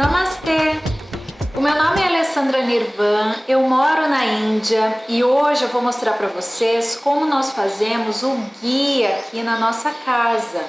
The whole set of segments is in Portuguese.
Namastê! O meu nome é Alessandra Nirvan, eu moro na Índia e hoje eu vou mostrar para vocês como nós fazemos o ghee aqui na nossa casa.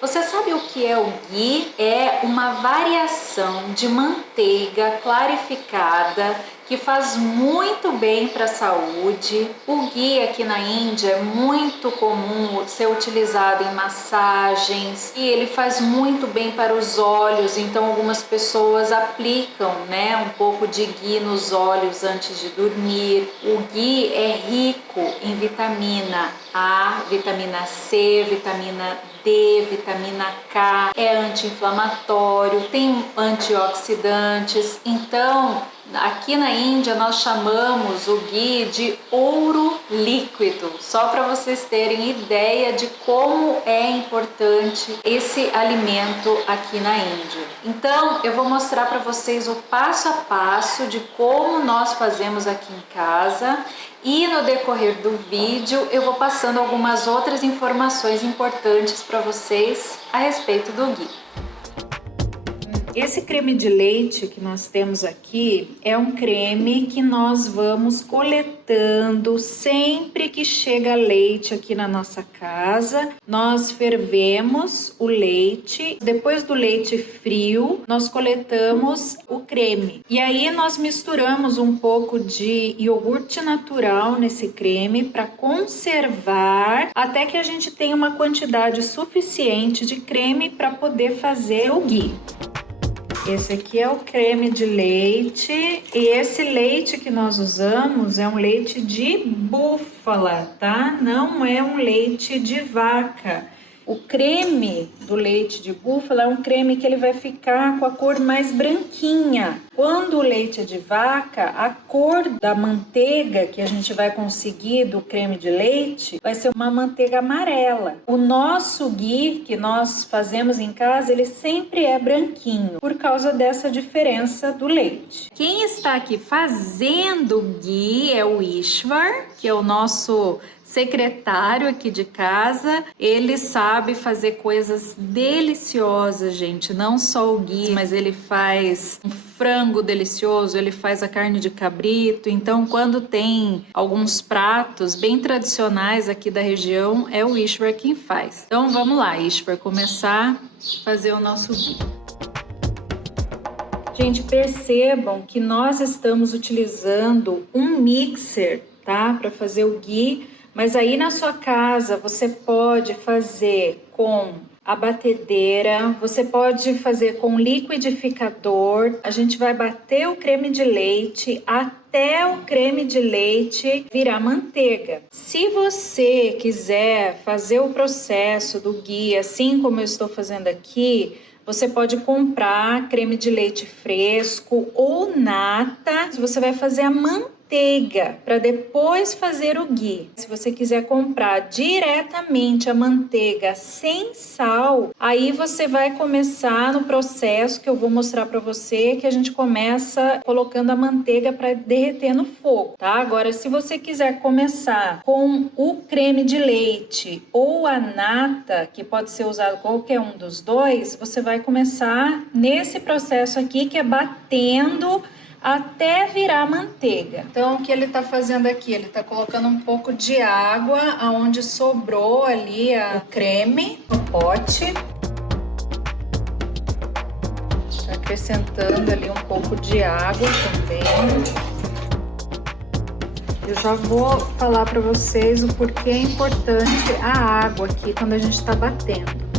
Você sabe o que é o ghee? É uma variação de manteiga clarificada que faz muito bem para a saúde. O ghee aqui na Índia é muito comum ser utilizado em massagens e ele faz muito bem para os olhos, então algumas pessoas aplicam, um pouco de ghee nos olhos antes de dormir. O ghee é rico em vitamina A, vitamina C, vitamina D, vitamina K, é anti-inflamatório, tem antioxidantes. Então, aqui na Índia nós chamamos o ghee de ouro líquido, só para vocês terem ideia de como é importante esse alimento aqui na Índia. Então, eu vou mostrar para vocês o passo a passo de como nós fazemos aqui em casa. E no decorrer do vídeo eu vou passando algumas outras informações importantes para vocês a respeito do ghee. Esse creme de leite que nós temos aqui é um creme que nós vamos coletando sempre que chega leite aqui na nossa casa. Nós fervemos o leite, depois do leite frio, nós coletamos o creme. E aí nós misturamos um pouco de iogurte natural nesse creme para conservar até que a gente tenha uma quantidade suficiente de creme para poder fazer o ghee. Esse aqui é o creme de leite e esse leite que nós usamos é um leite de búfala, tá? Não é um leite de vaca. O creme do leite de búfala é um creme que ele vai ficar com a cor mais branquinha. Quando o leite é de vaca, a cor da manteiga que a gente vai conseguir do creme de leite vai ser uma manteiga amarela. O nosso ghee que nós fazemos em casa, ele sempre é branquinho, por causa dessa diferença do leite. Quem está aqui fazendo ghee é o Ishwar, que é o nosso secretário aqui de casa. Ele sabe fazer coisas deliciosas, gente, não só o ghee, mas ele faz um frango delicioso, ele faz a carne de cabrito. Então, quando tem alguns pratos bem tradicionais aqui da região, é o Ishwar quem faz. Então, vamos lá, Ishwar, começar a fazer o nosso ghee. Gente, percebam que nós estamos utilizando um mixer, tá, para fazer o ghee. Mas aí na sua casa você pode fazer com a batedeira, você pode fazer com liquidificador. A gente vai bater o creme de leite até o creme de leite virar manteiga. Se você quiser fazer o processo do ghee assim como eu estou fazendo aqui, você pode comprar creme de leite fresco ou nata. Você vai fazer a manteiga para depois fazer o ghee. Se você quiser comprar diretamente a manteiga sem sal, aí você vai começar no processo que eu vou mostrar para você, que a gente começa colocando a manteiga para derreter no fogo, tá? Agora, se você quiser começar com o creme de leite ou a nata, que pode ser usado qualquer um dos dois, você vai começar nesse processo aqui, que é batendo até virar manteiga. Então, o que ele tá fazendo aqui? Ele tá colocando um pouco de água aonde sobrou ali o creme no pote. Tá acrescentando ali um pouco de água também. Eu já vou falar para vocês o porquê é importante a água aqui quando a gente tá batendo.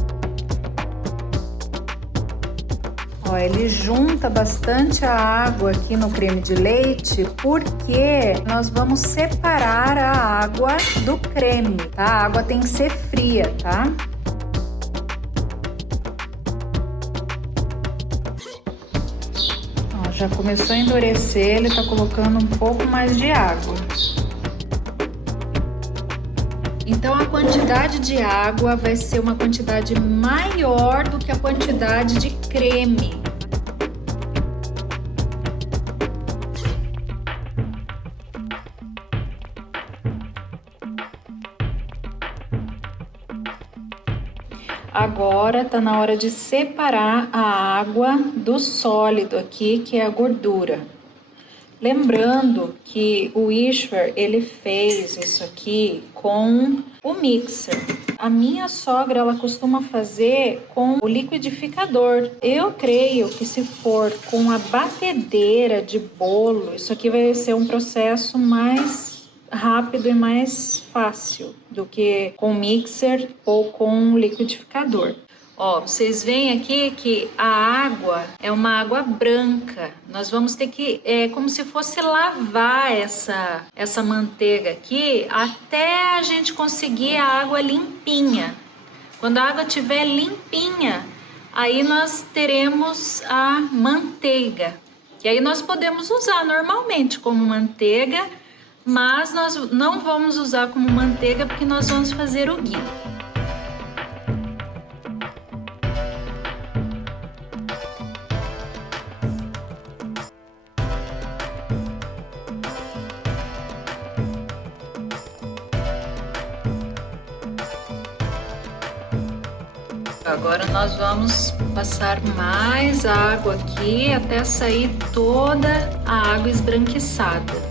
Ó, ele junta bastante a água aqui no creme de leite porque nós vamos separar a água do creme, tá? A água tem que ser fria, tá? Ó, já começou a endurecer, ele tá colocando um pouco mais de água. Então a quantidade de água vai ser uma quantidade maior do que a quantidade de creme. Agora tá na hora de separar a água do sólido aqui, que é a gordura. Lembrando que o Ishwar, ele fez isso aqui com o mixer. A minha sogra, ela costuma fazer com o liquidificador. Eu creio que se for com a batedeira de bolo, isso aqui vai ser um processo mais rápido e mais fácil do que com mixer ou com liquidificador. Ó, vocês veem aqui que a água é uma água branca. Nós vamos ter que, como se fosse lavar essa manteiga aqui até a gente conseguir a água limpinha. Quando a água estiver limpinha, aí nós teremos a manteiga. E aí nós podemos usar normalmente como manteiga, mas nós não vamos usar como manteiga porque nós vamos fazer o ghee. Agora nós vamos passar mais água aqui até sair toda a água esbranquiçada.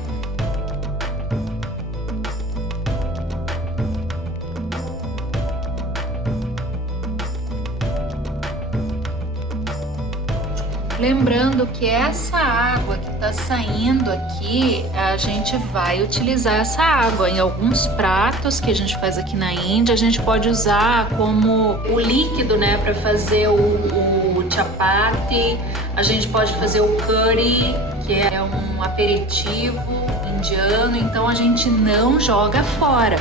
Lembrando que essa água que está saindo aqui, a gente vai utilizar essa água em alguns pratos que a gente faz aqui na Índia. A gente pode usar como o líquido, né, para fazer o chapati. A gente pode fazer o curry, que é um aperitivo indiano. Então a gente não joga fora.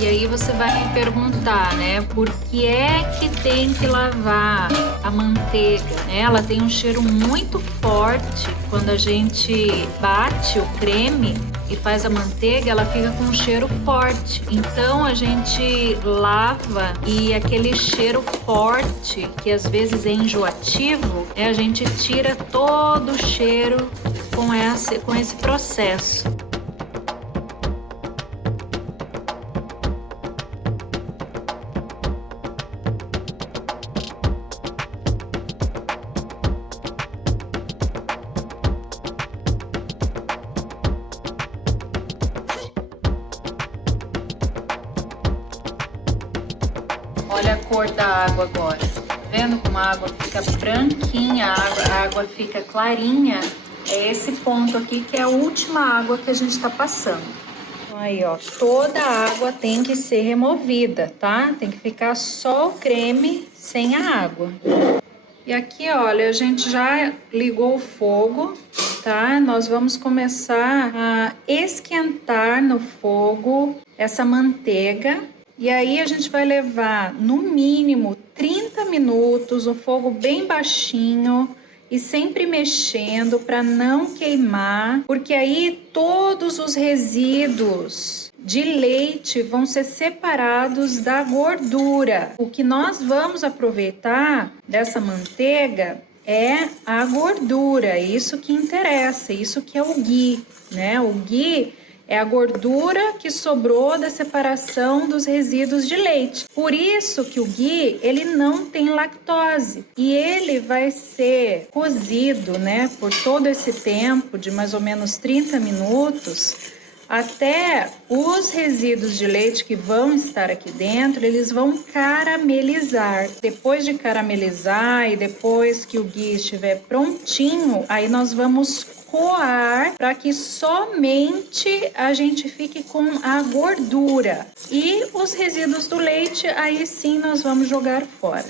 E aí você vai me perguntar, né, por que é que tem que lavar a manteiga, né? Ela tem um cheiro muito forte. Quando a gente bate o creme e faz a manteiga, ela fica com um cheiro forte. Então a gente lava e aquele cheiro forte, que às vezes é enjoativo, a gente tira todo o cheiro com esse processo. Olha a cor da água agora. Tá vendo como a água fica branquinha, a água fica clarinha? É esse ponto aqui que é a última água que a gente está passando. Aí, ó, toda a água tem que ser removida, tá? Tem que ficar só o creme sem a água. E aqui, olha, a gente já ligou o fogo, tá? Nós vamos começar a esquentar no fogo essa manteiga. E aí a gente vai levar no mínimo 30 minutos, o fogo bem baixinho e sempre mexendo para não queimar, porque aí todos os resíduos de leite vão ser separados da gordura. O que nós vamos aproveitar dessa manteiga é a gordura, isso que interessa, isso que é o ghee, né? O ghee é a gordura que sobrou da separação dos resíduos de leite. Por isso que o ghee, ele não tem lactose. E ele vai ser cozido, né, por todo esse tempo, de mais ou menos 30 minutos, até os resíduos de leite que vão estar aqui dentro, eles vão caramelizar. Depois de caramelizar e depois que o ghee estiver prontinho, aí nós vamos coar para que somente a gente fique com a gordura. E os resíduos do leite, aí sim nós vamos jogar fora.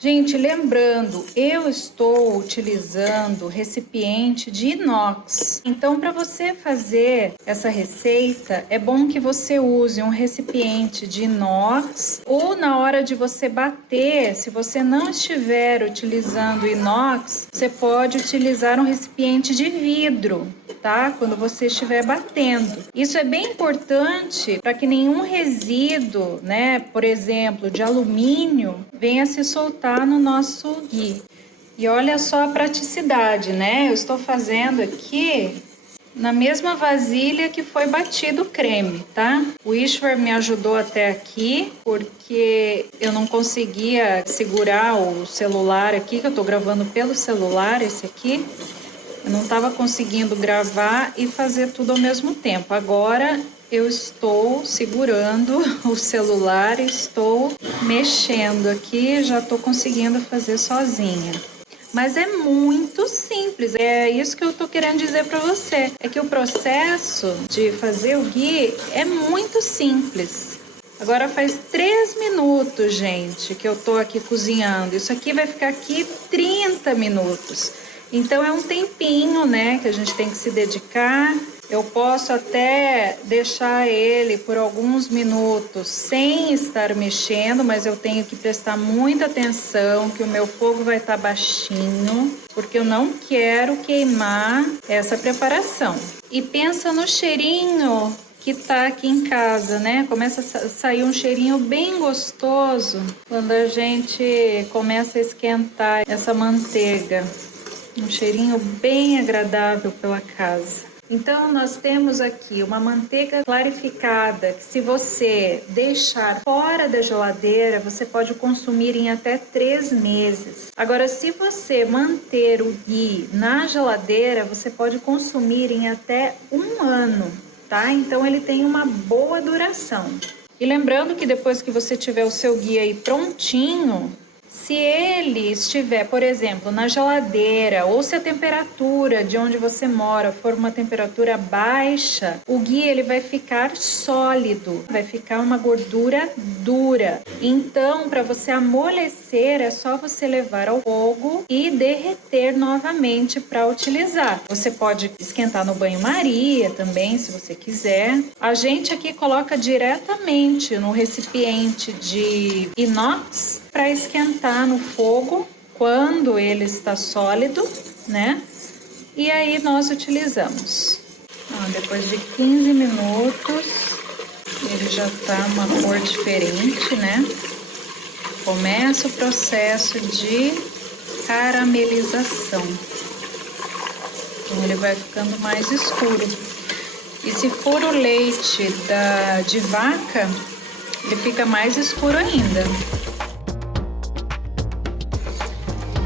Gente, lembrando, eu estou utilizando recipiente de inox. Então, para você fazer essa receita, é bom que você use um recipiente de inox ou na hora de você bater, se você não estiver utilizando inox, você pode utilizar um recipiente de vidro, tá? Quando você estiver batendo. Isso é bem importante para que nenhum resíduo, né, por exemplo, de alumínio, venha se soltar no nosso ghee. E olha só a praticidade, né? Eu estou fazendo aqui na mesma vasilha que foi batido o creme, tá? O Ishvar me ajudou até aqui, porque eu não conseguia segurar o celular aqui, que eu tô gravando pelo celular, esse aqui. Eu não estava conseguindo gravar e fazer tudo ao mesmo tempo. Agora eu estou segurando o celular, estou mexendo aqui, já estou conseguindo fazer sozinha. Mas é muito simples, é isso que eu tô querendo dizer para você. É que o processo de fazer o ghee é muito simples. Agora faz 3 minutos, gente, que eu tô aqui cozinhando. Isso aqui vai ficar aqui 30 minutos. Então é um tempinho, né, que a gente tem que se dedicar. Eu posso até deixar ele por alguns minutos sem estar mexendo, mas eu tenho que prestar muita atenção que o meu fogo vai estar baixinho, porque eu não quero queimar essa preparação. E pensa no cheirinho que tá aqui em casa, né? Começa a sair um cheirinho bem gostoso quando a gente começa a esquentar essa manteiga. Um cheirinho bem agradável pela casa. Então, nós temos aqui uma manteiga clarificada, que se você deixar fora da geladeira, você pode consumir em até 3 meses. Agora, se você manter o ghee na geladeira, você pode consumir em até 1 ano, tá? Então, ele tem uma boa duração. E lembrando que depois que você tiver o seu ghee aí prontinho, se ele estiver, por exemplo, na geladeira, ou se a temperatura de onde você mora for uma temperatura baixa, o ghee ele vai ficar sólido, vai ficar uma gordura dura. Então, para você amolecer, é só você levar ao fogo e derreter novamente para utilizar. Você pode esquentar no banho-maria também, se você quiser. A gente aqui coloca diretamente no recipiente de inox para esquentar no fogo quando ele está sólido, né? E aí nós utilizamos. Depois de 15 minutos, ele já tá uma cor diferente, né? Começa o processo de caramelização. Então ele vai ficando mais escuro. E se for o leite de vaca, ele fica mais escuro ainda.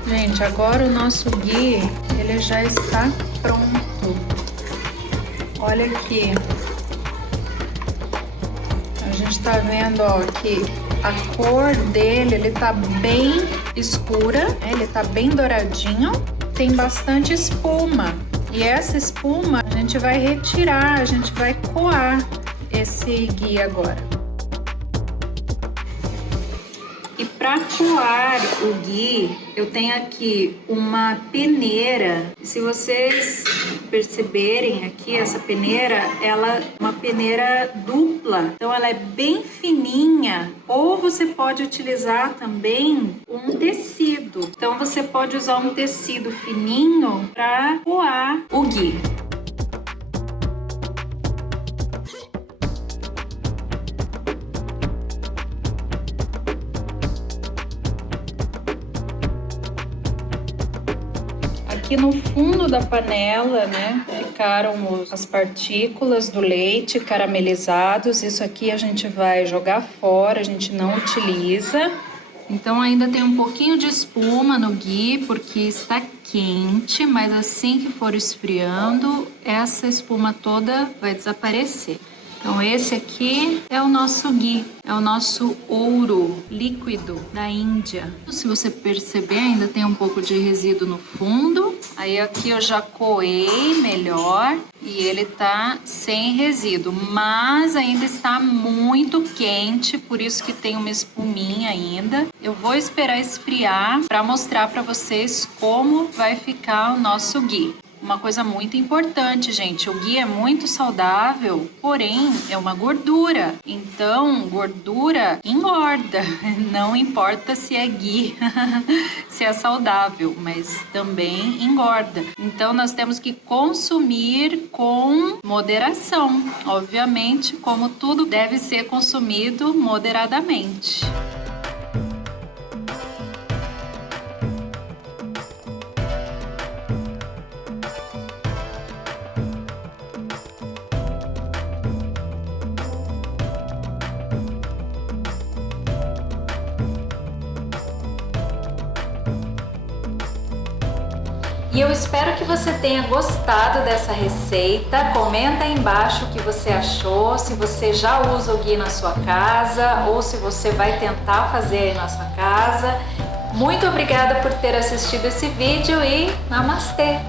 Gente, agora o nosso ghee, ele já está pronto. Olha aqui. A gente tá vendo, ó, que a cor dele, ele tá bem escura, né? Ele tá bem douradinho. Tem bastante espuma. E essa espuma a gente vai retirar, a gente vai coar esse ghee agora. E para coar o ghee, eu tenho aqui uma peneira. Se vocês perceberem aqui, essa peneira, ela é uma peneira dupla. Então ela é bem fininha. Ou você pode utilizar também um tecido. Então você pode usar um tecido fininho para coar o ghee. Aqui no fundo da panela, né, ficaram as partículas do leite caramelizados. Isso aqui a gente vai jogar fora, a gente não utiliza. Então ainda tem um pouquinho de espuma no ghee, porque está quente, mas assim que for esfriando, essa espuma toda vai desaparecer. Então esse aqui é o nosso ghee, é o nosso ouro líquido da Índia. Se você perceber, ainda tem um pouco de resíduo no fundo. Aí aqui eu já coei melhor e ele tá sem resíduo, mas ainda está muito quente, por isso que tem uma espuminha ainda. Eu vou esperar esfriar para mostrar para vocês como vai ficar o nosso ghee. Uma coisa muito importante, gente, o ghee é muito saudável, porém é uma gordura. Então, gordura engorda. Não importa se é ghee, se é saudável, mas também engorda. Então, nós temos que consumir com moderação. Obviamente, como tudo deve ser consumido moderadamente. E eu espero que você tenha gostado dessa receita. Comenta aí embaixo o que você achou, se você já usa o ghee na sua casa ou se você vai tentar fazer aí na sua casa. Muito obrigada por ter assistido esse vídeo e namastê!